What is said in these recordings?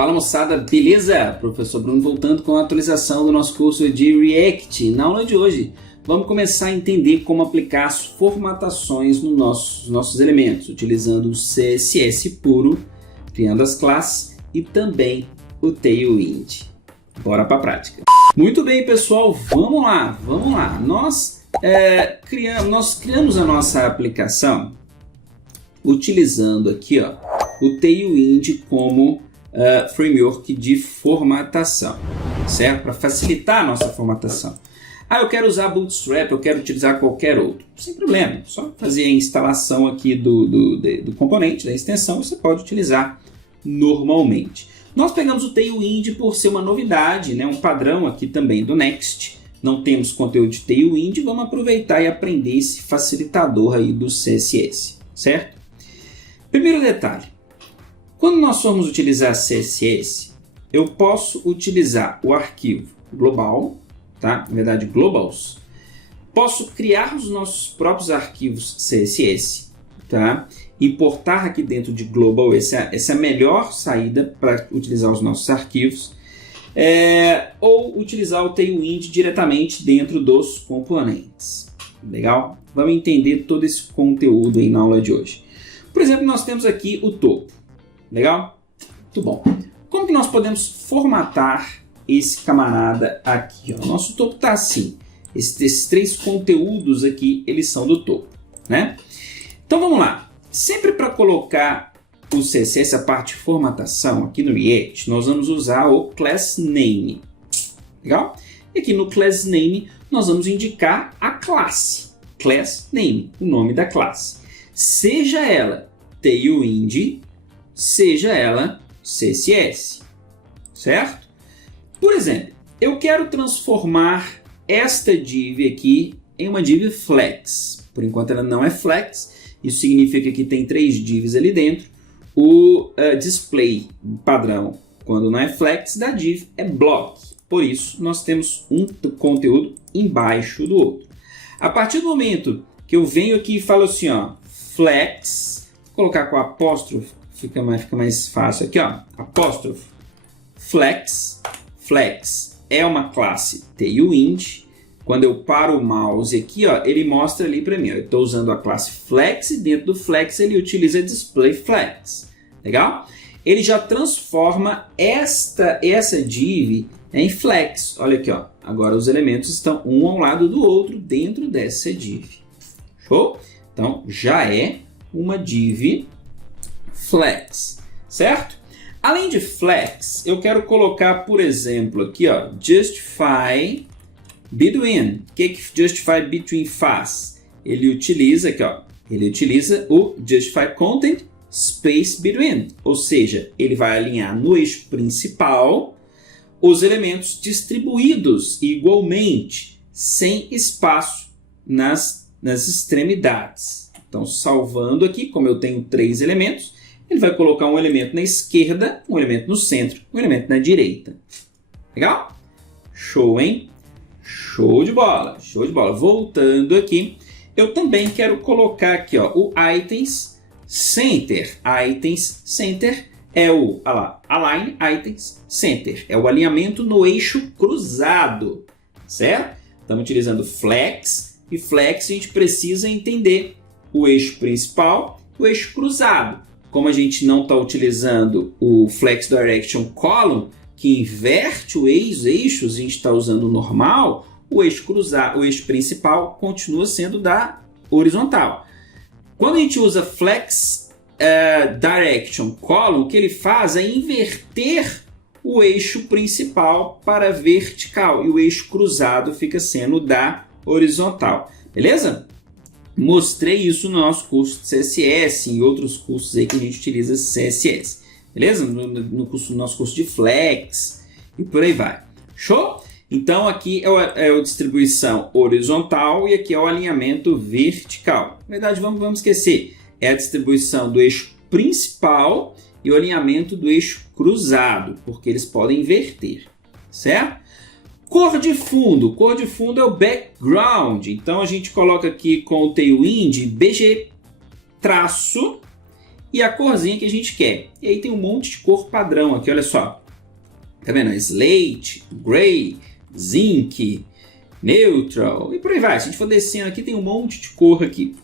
Fala moçada, beleza? Professor Bruno voltando com a atualização do nosso curso de React. Na aula de hoje, vamos começar a entender como aplicar as formatações nos nossos elementos, utilizando o CSS puro, criando as classes e também o Tailwind. Bora para a prática. Muito bem, pessoal, vamos lá. Nós criamos a nossa aplicação utilizando aqui o Tailwind como framework de formatação, certo? Para facilitar a nossa formatação. Eu quero usar Bootstrap, eu quero utilizar qualquer outro. Sem problema, só fazer a instalação aqui do componente, da extensão, você pode utilizar normalmente. Nós pegamos o Tailwind por ser uma novidade, né? Um padrão aqui também do Next. Não temos conteúdo de Tailwind, vamos aproveitar e aprender esse facilitador aí do CSS, certo? Primeiro detalhe. Quando nós formos utilizar CSS, eu posso utilizar o arquivo global, tá? Na verdade, globals. Posso criar os nossos próprios arquivos CSS, tá? Importar aqui dentro de global, essa é a melhor saída para utilizar os nossos arquivos. Ou utilizar o Tailwind diretamente dentro dos componentes. Legal? Vamos entender todo esse conteúdo aí na aula de hoje. Por exemplo, nós temos aqui o topo. Legal? Muito bom. Como que nós podemos formatar esse camarada aqui? Nosso topo está assim. Esses três conteúdos aqui, eles são do topo, né? Então vamos lá. Sempre para colocar o CSS, a parte de formatação aqui no React, nós vamos usar o class name. Legal? E aqui no class name nós vamos indicar a classe. Class name, o nome da classe. Seja ela Tailwind, seja ela CSS, certo? Por exemplo, eu quero transformar esta div aqui em uma div flex. Por enquanto ela não é flex, isso significa que tem 3 divs ali dentro. O display padrão, quando não é flex, da div é block. Por isso, nós temos um conteúdo embaixo do outro. A partir do momento que eu venho aqui e falo assim, flex, vou colocar com apóstrofo, fica mais fácil aqui, apóstrofo, flex. Flex é uma classe Tailwind. Quando eu paro o mouse aqui, ele mostra ali para mim. Eu estou usando a classe flex e dentro do flex ele utiliza display flex. Legal? Ele já transforma essa div em flex. Olha aqui, agora os elementos estão um ao lado do outro dentro dessa div. Show? Então já é uma div flex, certo? Além de flex, eu quero colocar, por exemplo, aqui, justify between. O que justify between faz? Ele utiliza aqui, ele utiliza o justify content space between, ou seja, ele vai alinhar no eixo principal os elementos distribuídos igualmente, sem espaço nas extremidades. Então, salvando aqui, como eu tenho 3 elementos, ele vai colocar um elemento na esquerda, um elemento no centro, um elemento na direita. Legal? Show, hein? Show de bola, show de bola. Voltando aqui, eu também quero colocar aqui o items center. Items center é o align items center, é o alinhamento no eixo cruzado, certo? Estamos utilizando flex e flex a gente precisa entender o eixo principal e o eixo cruzado. Como a gente não está utilizando o flex direction column, que inverte os eixos, a gente está usando o normal, o eixo cruzado, o eixo principal continua sendo da horizontal. Quando a gente usa flex direction column, o que ele faz é inverter o eixo principal para vertical e o eixo cruzado fica sendo da horizontal. Beleza? Mostrei isso no nosso curso de CSS e em outros cursos aí que a gente utiliza CSS. Beleza? No nosso curso de Flex e por aí vai. Show? Então aqui é a distribuição horizontal e aqui é o alinhamento vertical. Na verdade, vamos esquecer. É a distribuição do eixo principal e o alinhamento do eixo cruzado, porque eles podem inverter. Certo? Cor de fundo é o background, então a gente coloca aqui com o Tailwind BG traço e a corzinha que a gente quer. E aí tem um monte de cor padrão aqui, olha só. Tá vendo? Slate, Gray, Zinc, Neutral e por aí vai. Se a gente for descendo aqui, tem um monte de cor aqui.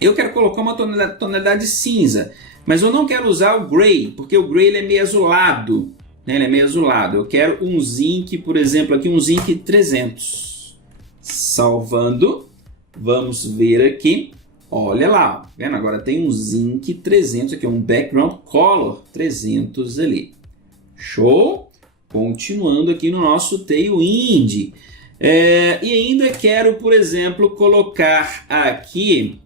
Eu quero colocar uma tonalidade cinza, mas eu não quero usar o Gray, porque o Gray ele é meio azulado. Né? Ele é meio azulado. Eu quero um Zinc, por exemplo, aqui um Zinc 300. Salvando. Vamos ver aqui. Olha lá, tá vendo? Agora tem um Zinc 300 aqui, um Background Color 300 ali. Show? Continuando aqui no nosso Tailwind. E ainda quero, por exemplo, colocar aqui,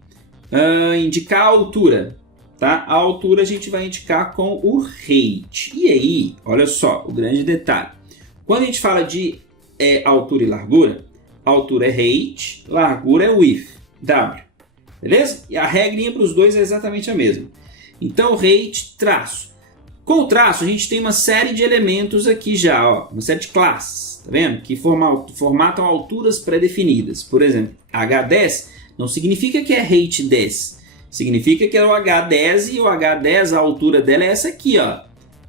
indicar a altura. Tá? A altura a gente vai indicar com o Height. E aí, olha só, o grande detalhe. Quando a gente fala de altura e largura, altura é Height, largura é Width, W. Beleza? E a regrinha para os dois é exatamente a mesma. Então, Height, traço. Com o traço, a gente tem uma série de elementos aqui já, ó, uma série de classes, tá vendo? Que formatam alturas pré-definidas. Por exemplo, H10 não significa que é Height 10. Significa que é o H10 e o H10, a altura dela é essa aqui, ó.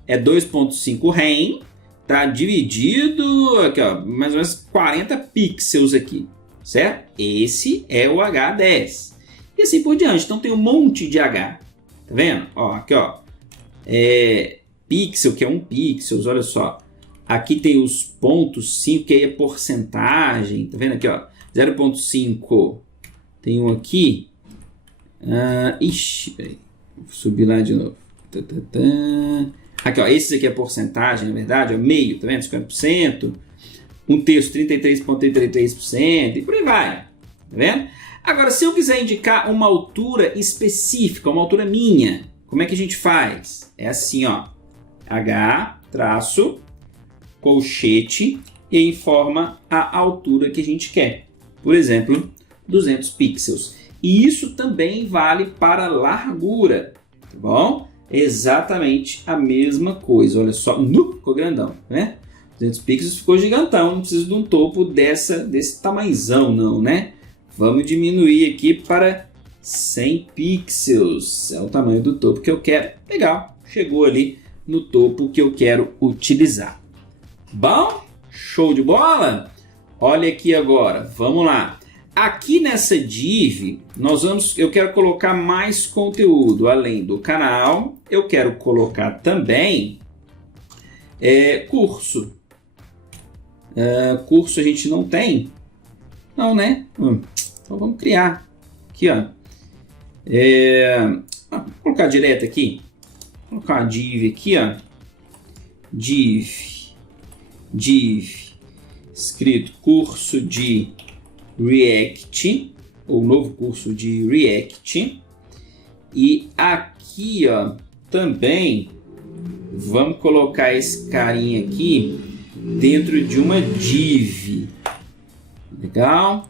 É 2.5 rem, tá dividido aqui, ó, mais ou menos 40 pixels aqui, certo? Esse é o H10. E assim por diante. Então tem um monte de H. Tá vendo? Ó, aqui, ó. Pixel, que é 1 pixels, olha só. Aqui tem os pontos 5, que aí é porcentagem. Tá vendo aqui, ó? 0.5. Tem um aqui. Peraí. Vou subir lá de novo. Aqui, ó. Esse aqui é porcentagem, na verdade. É meio, tá vendo? 50%. Um terço, 33,33%. E por aí vai. Tá vendo? Agora, se eu quiser indicar uma altura específica, uma altura minha, como é que a gente faz? É assim, ó. H, traço, colchete, e informa a altura que a gente quer. Por exemplo, 200 pixels. E isso também vale para largura, tá bom? Exatamente a mesma coisa. Olha só, ficou grandão, né? 200 pixels ficou gigantão, não precisa de um topo desse tamanhozão não, né? Vamos diminuir aqui para 100 pixels. É o tamanho do topo que eu quero. Legal, chegou ali no topo que eu quero utilizar. Bom, show de bola? Olha aqui agora, vamos lá. Aqui nessa div, eu quero colocar mais conteúdo. Além do canal, eu quero colocar também curso. Curso a gente não tem? Não, né? Então vamos criar. Aqui, ó. Vou colocar direto aqui. Vou colocar uma div aqui, ó. Div. Escrito curso de React. Ou novo curso de React. E aqui, ó, também vamos colocar esse carinha aqui dentro de uma div. Legal.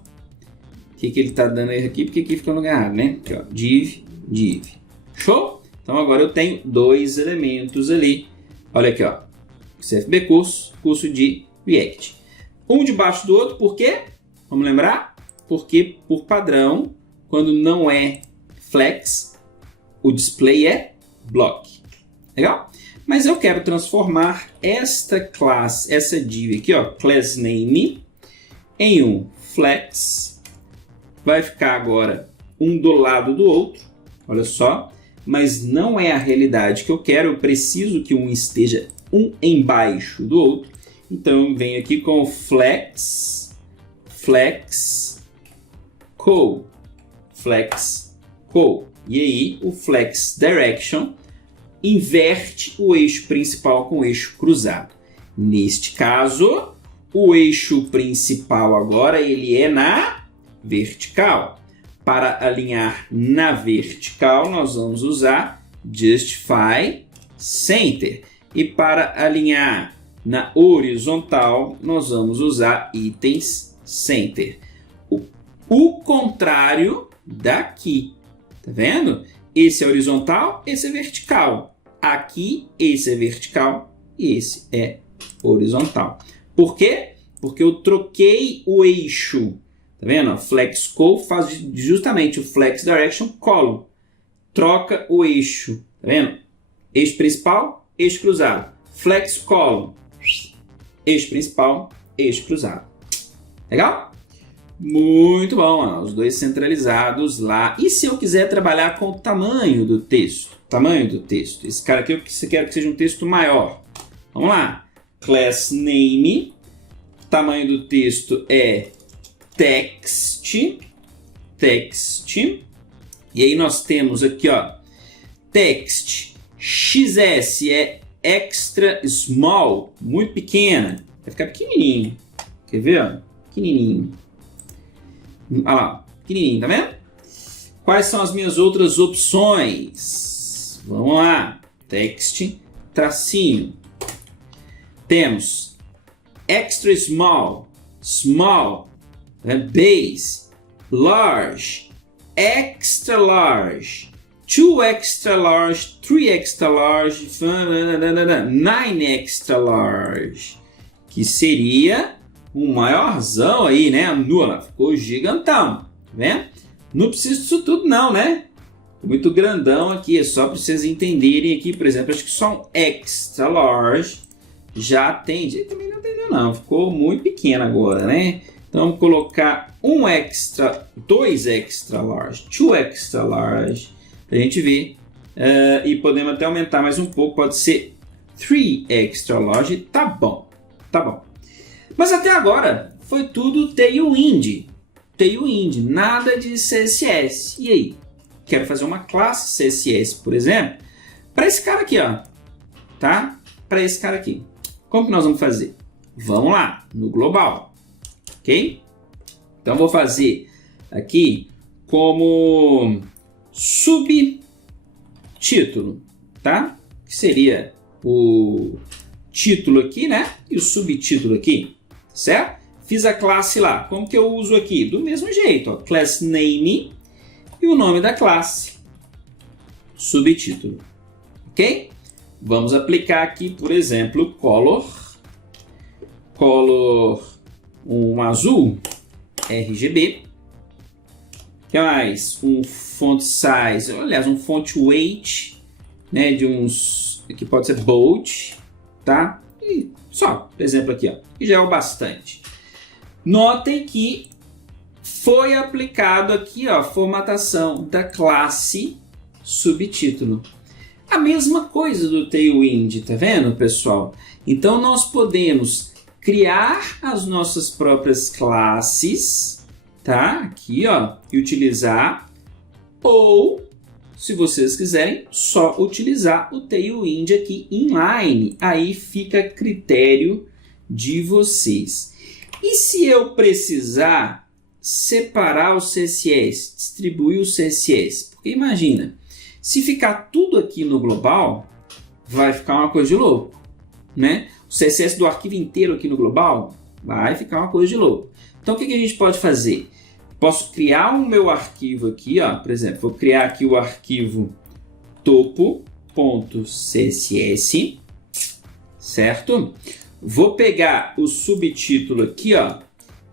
O que ele está dando erro aqui? Porque aqui fica no lugar errado, né? Aqui, ó, div. Show? Então agora eu tenho dois elementos ali. Olha aqui, ó. CFB curso de React. Um debaixo do outro, por quê? Vamos lembrar? Porque por padrão, quando não é flex, o display é block. Legal? Mas eu quero transformar esta classe, essa div aqui, ó, class name, em um flex. Vai ficar agora um do lado do outro, olha só, mas não é a realidade que eu quero, eu preciso que um esteja um embaixo do outro, então eu venho aqui com o flex co, e aí o flex direction inverte o eixo principal com o eixo cruzado. Neste caso, o eixo principal agora ele é na vertical. Para alinhar na vertical, nós vamos usar Justify Center. E para alinhar na horizontal, nós vamos usar Items Center. O contrário daqui. Tá vendo? Esse é horizontal, esse é vertical. Aqui, esse é vertical e esse é horizontal. Por quê? Porque eu troquei o eixo. Tá vendo? Flex Co faz justamente o Flex Direction Column. troca o eixo, tá vendo? Eixo principal, eixo cruzado. Flex column, eixo principal, eixo cruzado. Legal? Muito bom, ó, os dois centralizados lá. E se eu quiser trabalhar com o tamanho do texto? Tamanho do texto. Esse cara aqui eu quero que seja um texto maior. Vamos lá. Class name. Tamanho do texto é text. Text. E aí nós temos aqui, ó, text XS é extra small, muito pequena. Vai ficar pequenininho. Quer ver? Ó? Pequenininho. Olha lá, pequenininho, tá vendo? Quais são as minhas outras opções? Vamos lá. Text, tracinho. Temos extra small, small, base, large, extra large, 2 extra large, 3 extra large, 9 extra large, que seria um maiorzão aí, né? Olha, ficou gigantão, tá vendo? Não precisa disso tudo não, né? Muito grandão aqui, é só para vocês entenderem aqui, por exemplo, acho que só um extra large já atende. Também não entendeu não, ficou muito pequeno agora, né? Então vamos colocar dois extra large, 2 extra large, pra gente ver. E podemos até aumentar mais um pouco, pode ser 3 extra large, tá bom, tá bom. Mas até agora foi tudo Tailwind, Tailwind, nada de CSS. E aí? Quero fazer uma classe CSS, por exemplo, para esse cara aqui, ó, tá? Para esse cara aqui. Como que nós vamos fazer? Vamos lá, no global, ok? Então vou fazer aqui como subtítulo, tá? Que seria o título aqui, né? E o subtítulo aqui, certo? Fiz a classe lá. Como que eu uso aqui? Do mesmo jeito, ó, class name e o nome da classe, subtítulo, ok? Vamos aplicar aqui, por exemplo, color um azul, RGB. Que mais? Um font size, aliás, um font weight, né, de uns, que pode ser bold, tá? E só, por exemplo, aqui, ó, que já é o bastante. Notem que foi aplicado aqui, ó, a formatação da classe subtítulo. A mesma coisa do Tailwind, tá vendo, pessoal? Então nós podemos criar as nossas próprias classes, tá? Aqui, ó, e utilizar, ou, se vocês quiserem, só utilizar o Tailwind aqui inline. Aí fica a critério de vocês. E se eu precisar separar o CSS, distribuir o CSS? Porque imagina, se ficar tudo aqui no global, vai ficar uma coisa de louco, né? O CSS do arquivo inteiro aqui no global vai ficar uma coisa de louco. Então o que a gente pode fazer? Posso criar o meu arquivo aqui, ó, por exemplo, vou criar aqui o arquivo topo.css, certo? Vou pegar o subtítulo aqui, ó,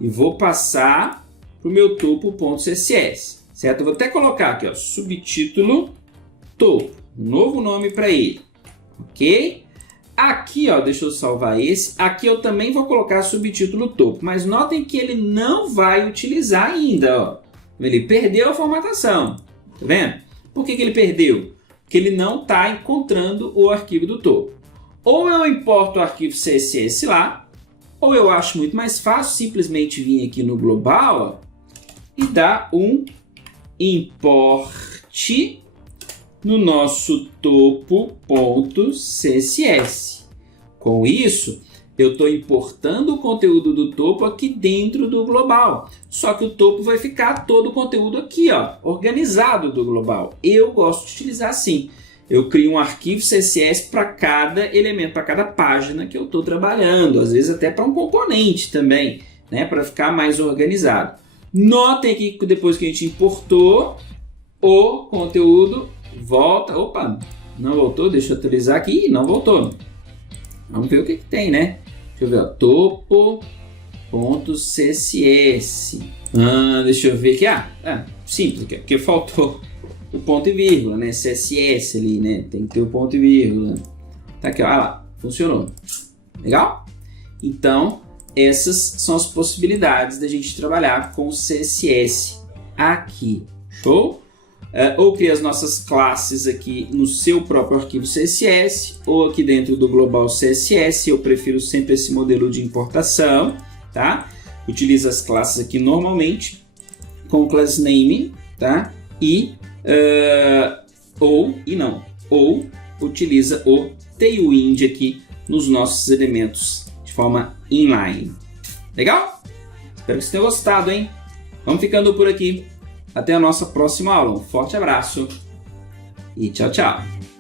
e vou passar para o meu topo.css, certo? Eu vou até colocar aqui, ó, subtítulo topo, um novo nome para ele, ok? Aqui, ó, deixa eu salvar esse. Aqui eu também vou colocar subtítulo topo, mas notem que ele não vai utilizar ainda, ó. Ele perdeu a formatação, tá vendo? Por que ele perdeu? Porque ele não está encontrando o arquivo do topo. Ou eu importo o arquivo CSS lá, ou eu acho muito mais fácil simplesmente vir aqui no global, ó, e dar um import no nosso topo.css. Com isso, eu estou importando o conteúdo do topo aqui dentro do global. Só que o topo vai ficar todo o conteúdo aqui, ó, organizado do global. Eu gosto de utilizar assim. Eu crio um arquivo CSS para cada elemento, para cada página que eu estou trabalhando. Às vezes até para um componente também, né, para ficar mais organizado. Notem aqui que depois que a gente importou o conteúdo, volta. Opa, não voltou, deixa eu atualizar aqui. Não voltou. Vamos ver o que tem, né? Deixa eu ver, ó, topo.css. Deixa eu ver aqui. Simples aqui, porque faltou o ponto e vírgula, né? CSS ali, né? Tem que ter o ponto e vírgula. Tá aqui, ó, olha lá, funcionou. Legal? Então, essas são as possibilidades da gente trabalhar com o CSS aqui. Show? Ou criar as nossas classes aqui no seu próprio arquivo CSS, ou aqui dentro do Global CSS. Eu prefiro sempre esse modelo de importação, tá? Utiliza as classes aqui normalmente com o class name, tá? Ou utiliza o Tailwind aqui nos nossos elementos de forma inline. Legal? Espero que vocês tenham gostado, hein? Vamos ficando por aqui. Até a nossa próxima aula. Um forte abraço e tchau, tchau!